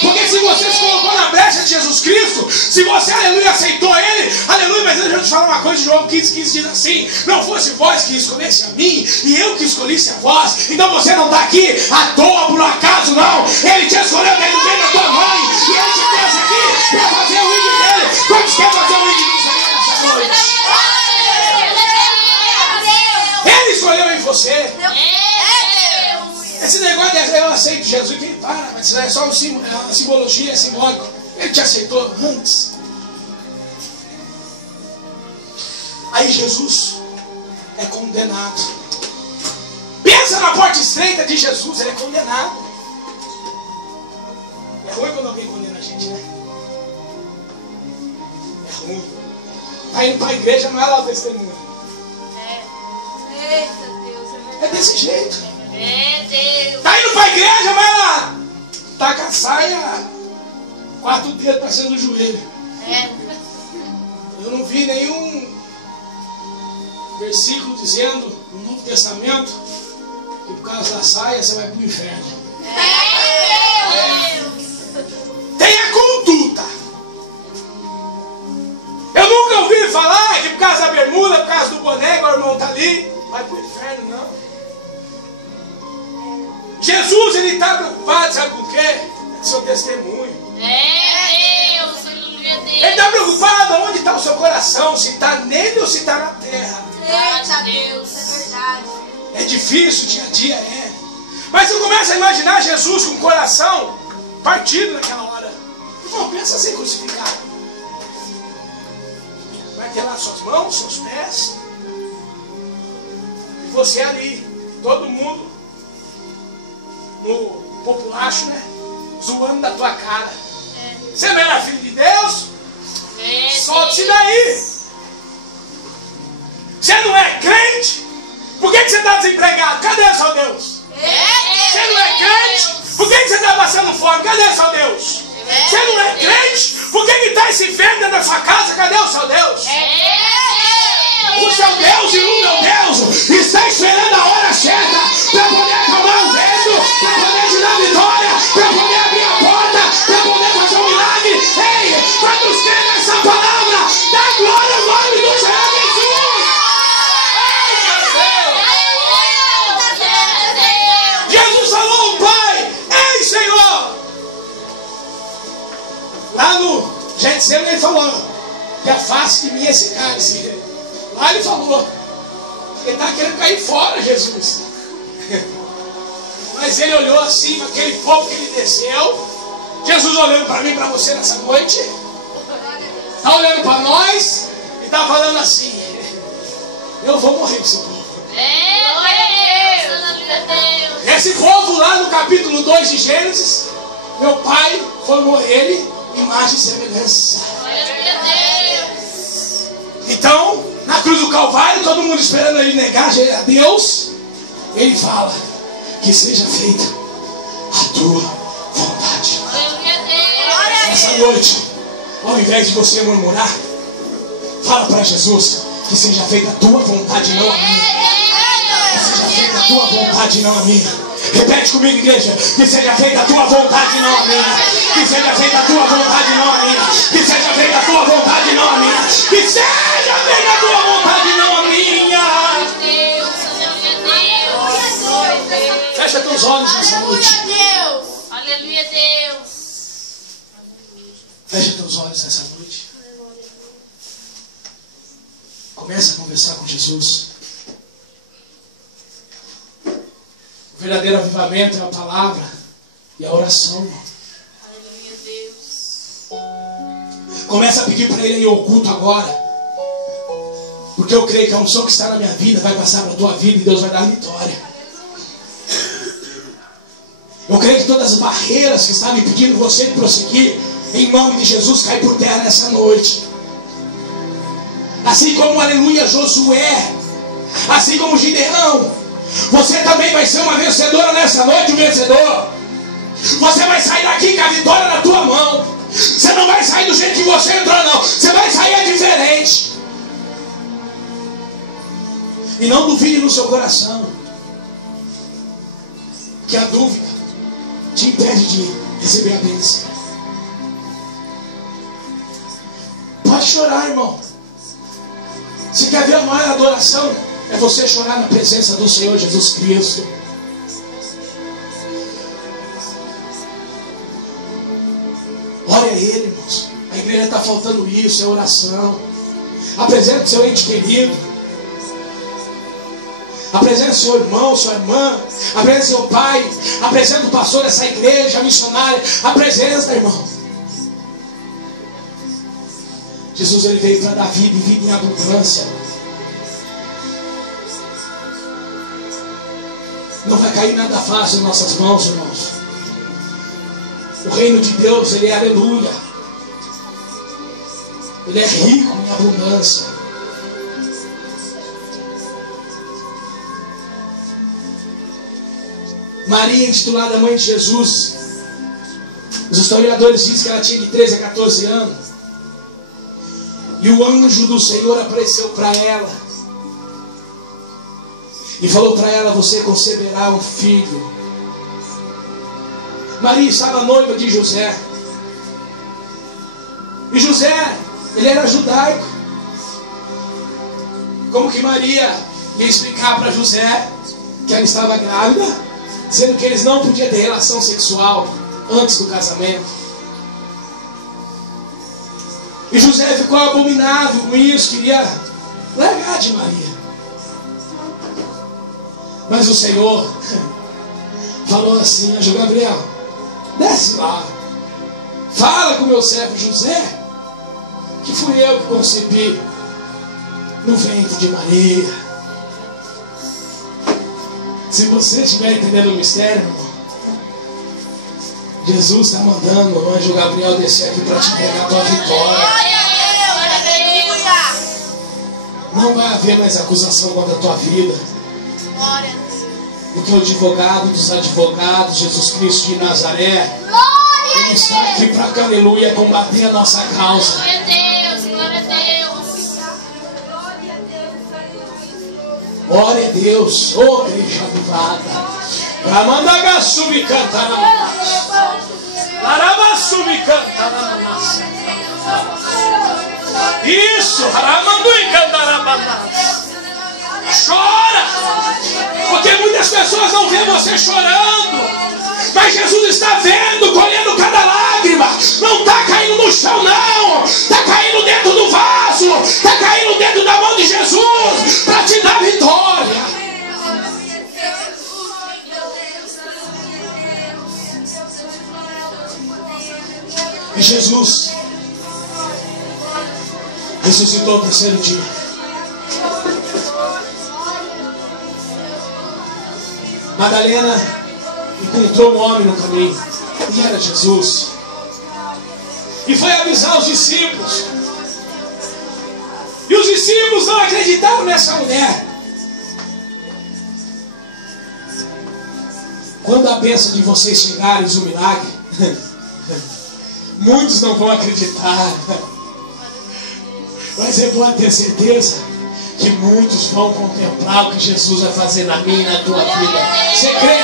Porque se você se colocou na brecha de Jesus Cristo, se você, aleluia, aceitou Ele, aleluia, mas deixa eu te falar uma coisa, João 15:15 diz assim: não fosse vós que escolhesse a mim, e eu que escolhesse a vós, então você não está aqui à toa, por acaso, não. Ele te escolheu desde o ventre da tua mãe, e Ele te trouxe aqui para fazer o ídolo dele. Quantos querem fazer o ídolo do Senhor nessa noite? Ele escolheu em você. Esse negócio de eu aceito Jesus, quem para, mas isso é só uma simbologia, é simbólico. Ele te aceitou antes. Aí Jesus é condenado. Pensa na porta estreita de Jesus, ele é condenado. É ruim quando alguém condena a gente, né? É ruim. Tá indo para a igreja, não é lá o testemunho. Eita Deus, é verdade. É desse jeito. Deus. Tá indo para a igreja, vai lá. Taca a saia, 4 dedos para cima do joelho. Eu não vi nenhum versículo dizendo no Novo Testamento que por causa da saia você vai para o inferno. Tem a conduta. Eu nunca ouvi falar que por causa da bermuda, por causa do boné, o irmão está ali, vai para o inferno, não. Jesus, ele está preocupado, sabe com o quê? É com o seu testemunho. Deus, aleluia, Deus. Ele está preocupado onde está o seu coração, se está nele ou se está na terra. Eita Deus, é verdade. É difícil, dia a dia é. Mas eu começo a imaginar Jesus com o coração partido naquela hora. Irmão, pensa assim, crucificado. Vai ter lá suas mãos, seus pés. E você ali, todo mundo no populacho, né? Zoando da tua cara. Você não era filho de Deus? Solte-se daí. Você não é crente? Por que você está desempregado? Cadê o seu Deus? Você não é crente? Por que você está passando fome? Cadê o seu Deus? Você não é crente? Por que está esse inferno dentro da sua casa? Cadê o seu Deus? O seu Deus e o meu Deus está esperando a hora certa para poder acalmar o vento, para poder te dar vitória, para poder abrir a porta, para poder fazer um milagre. Ei, quando escreve essa palavra, dá glória ao nome do Senhor Jesus. Jesus falou ao Pai: ei, Senhor. Lá no Getsemane ele falou: que afaste de mim esse cálice. Lá ele falou: ele está querendo cair fora, Jesus. Mas ele olhou assim, aquele povo que ele desceu. Jesus olhando para mim e para você nessa noite. Está olhando para nós e está falando assim: eu vou morrer esse povo. Esse povo lá no capítulo 2 de Gênesis, meu pai formou ele, imagem e semelhança. Então, na cruz do Calvário, todo mundo esperando ele negar a Deus, ele fala: que seja feita a tua vontade. Essa noite, ao invés de você murmurar, fala para Jesus: que seja feita a tua vontade, não a minha. Que seja feita a tua vontade, não a minha. Repete comigo, igreja: que seja feita a tua vontade, não a minha. Que seja feita a tua vontade, não a minha. Que seja feita a tua vontade, não a minha. Que seja feita a tua vontade, não a minha. Fecha teus olhos nessa noite. Aleluia, Deus. Fecha teus olhos nessa noite. Comece a conversar com Jesus. O verdadeiro avivamento é a palavra e a oração. Aleluia, Deus. Começa a pedir para Ele aí o culto agora. Porque eu creio que a unção que está na minha vida vai passar para a tua vida e Deus vai dar vitória. Eu creio que todas as barreiras que estavam impedindo você de prosseguir, em nome de Jesus, caem por terra nessa noite. Assim como, aleluia, Josué, assim como Gideão, você também vai ser uma vencedora nessa noite, um vencedor. Você vai sair daqui com a vitória na tua mão. Você não vai sair do jeito que você entrou, não. Você vai sair diferente. E não duvide no seu coração, que a dúvida te impede de receber a bênção. Pode chorar, irmão. Se quer ver a maior adoração, é você chorar na presença do Senhor Jesus Cristo. Ore a Ele, irmãos. A igreja está faltando isso, é oração. Apresente o seu ente querido. Apresente seu irmão, sua irmã. Apresente seu pai. Apresente o pastor dessa igreja, a missionária. Apresenta, irmão. Jesus, ele veio para dar vida e vida em abundância. Não vai cair nada fácil em nossas mãos, irmãos. O reino de Deus, ele é aleluia. Ele é rico em abundância. Maria, intitulada Mãe de Jesus, os historiadores dizem que ela tinha de 13 a 14 anos. E o anjo do Senhor apareceu para ela e falou para ela: você conceberá um filho. Maria estava noiva de José. E José, ele era judaico. Como que Maria ia explicar para José que ela estava grávida, sendo que eles não podiam ter relação sexual antes do casamento? E José ficou abominado com isso, queria largar de Maria. Mas o Senhor falou assim: anjo Gabriel, desce lá, fala com o meu servo José, que fui eu que concebi no ventre de Maria. Se você estiver entendendo o mistério, irmão, Jesus está mandando o anjo Gabriel descer aqui para te entregar a tua vitória. Não vai haver mais acusação contra a tua vida. Porque o advogado dos advogados, Jesus Cristo de Nazaré, ele está aqui para, aleluia, combater a nossa causa. Glória a Deus, glória a Deus. Glória a Deus, ô igreja avivada. Ramandagassumi cantará. Larabassumi cantará. Isso, Ramandui cantará. Chora, porque muitas pessoas não veem você chorando, mas Jesus está vendo, colhendo cada lágrima. Não está caindo no chão, não. Está caindo dentro do vaso. Está caindo dentro da mão de Jesus para te dar vitória. E Jesus ressuscitou no terceiro dia. Madalena encontrou um homem no caminho, e era Jesus, e foi avisar os discípulos, e os discípulos não acreditaram nessa mulher. Quando a bênção de vocês chegarem, o milagre, muitos não vão acreditar, mas é bom ter certeza que muitos vão contemplar o que Jesus vai fazer na minha e na tua vida. Você crê?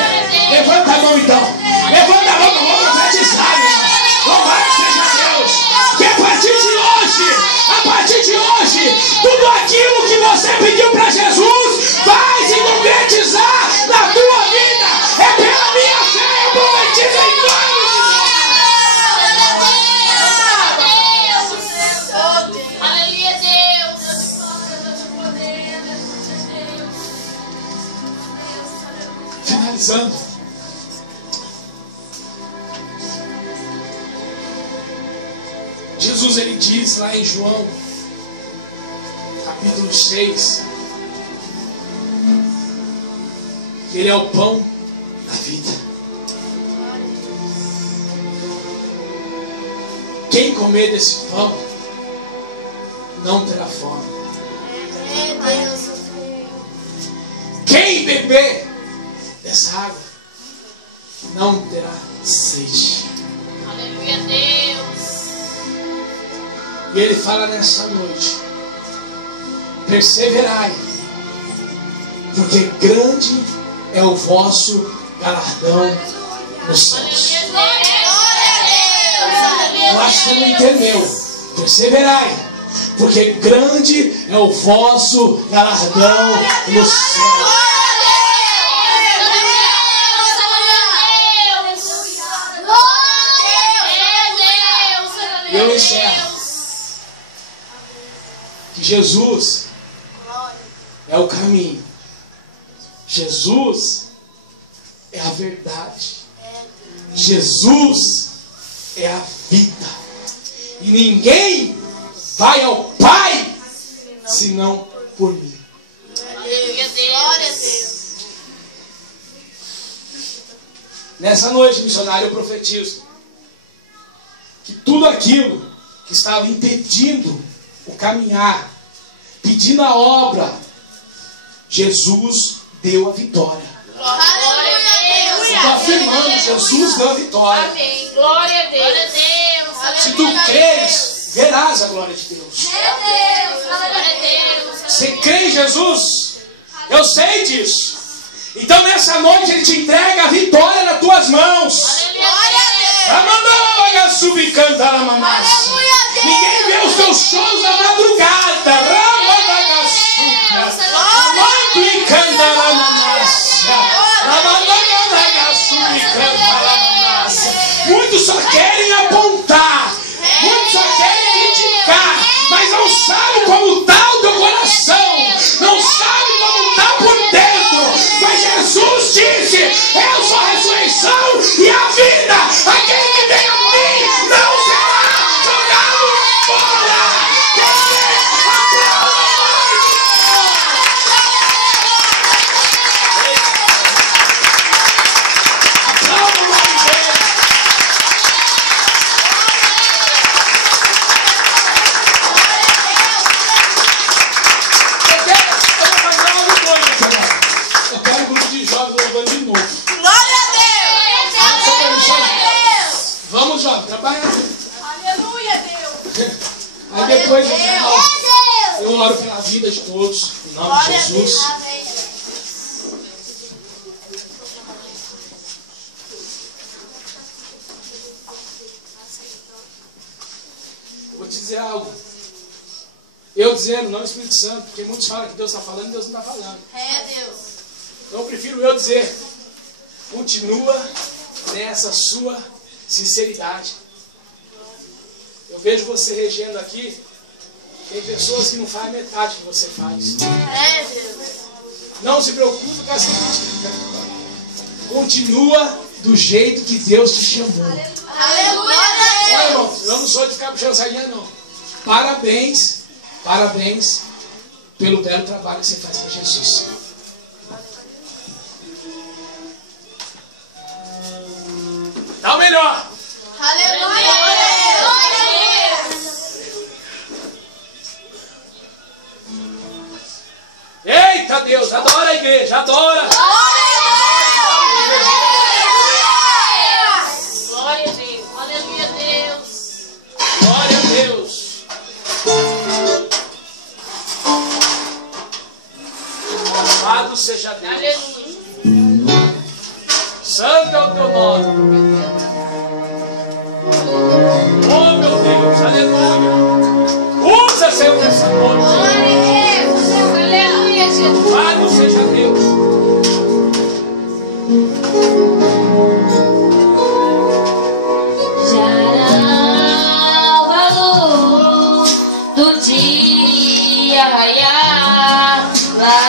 Levanta a mão então. Levanta a mão que eu vou profetizar, irmãos. Louvado seja Deus. Que a partir de hoje, tudo aquilo que você pediu para Jesus vai se concretizar na tua vida. É pela minha fé, eu profetizo em nome de Jesus. Aleluia, Deus. finalizando. Jesus, ele diz lá em João, capítulo 6, que ele é o pão da vida. Quem comer desse pão não terá fome. Quem beber dessa água não terá sede. Aleluia, Deus. E ele fala nessa noite: perseverai, porque grande é o vosso galardão nos céus. Eu acho que você não entendeu. Perseverai, porque grande é o vosso galardão nos céus. E eu encerro. Que Jesus é o caminho. Jesus é a verdade. Jesus é a vida. E ninguém vai ao Pai senão por mim. Glória a Deus. Nessa noite, missionário, eu profetizo que tudo aquilo que estava impedindo o caminhar, pedindo a obra, Jesus deu a vitória. Glória a Deus. Estou afirmando, Jesus deu a vitória. Amém. Glória a Deus. Se tu creres, verás a glória de Deus. Você crê em Jesus? Eu sei disso. Então nessa noite Ele te entrega a vitória nas tuas mãos. Ninguém vê os teus shows na madrugada. Muitos só querem apontar, muitos só querem criticar, mas não sabem como está o teu coração, não sabem como está por dentro. Mas Jesus disse: eu sou a ressurreição e a vida. Aquele que vem a mim não será jogado fora. Vamos, jovem, trabalhar. Aleluia, Deus. Aí depois no final, eu oro pela vida de todos, em nome de Jesus. Eu vou te dizer algo. Eu dizendo, não o Espírito Santo, porque muitos falam que Deus está falando e Deus não está falando. Deus. Então eu prefiro eu dizer: continua nessa sua sinceridade. Eu vejo você regendo aqui. Tem pessoas que não fazem metade do que você faz. Deus. Não se preocupe com essa crítica. Continua do jeito que Deus te chamou. Aleluia, Olha, irmão, eu não sou de ficar puxando sardinha, não. Parabéns, parabéns pelo belo trabalho que você faz para Jesus. Dá o melhor. Aleluia. Eita Deus, adora a igreja, adora. Glória a Deus. Aleluia, Deus. Glória a Deus. Louvado seja Deus. Aleluia. Santo é o teu nome.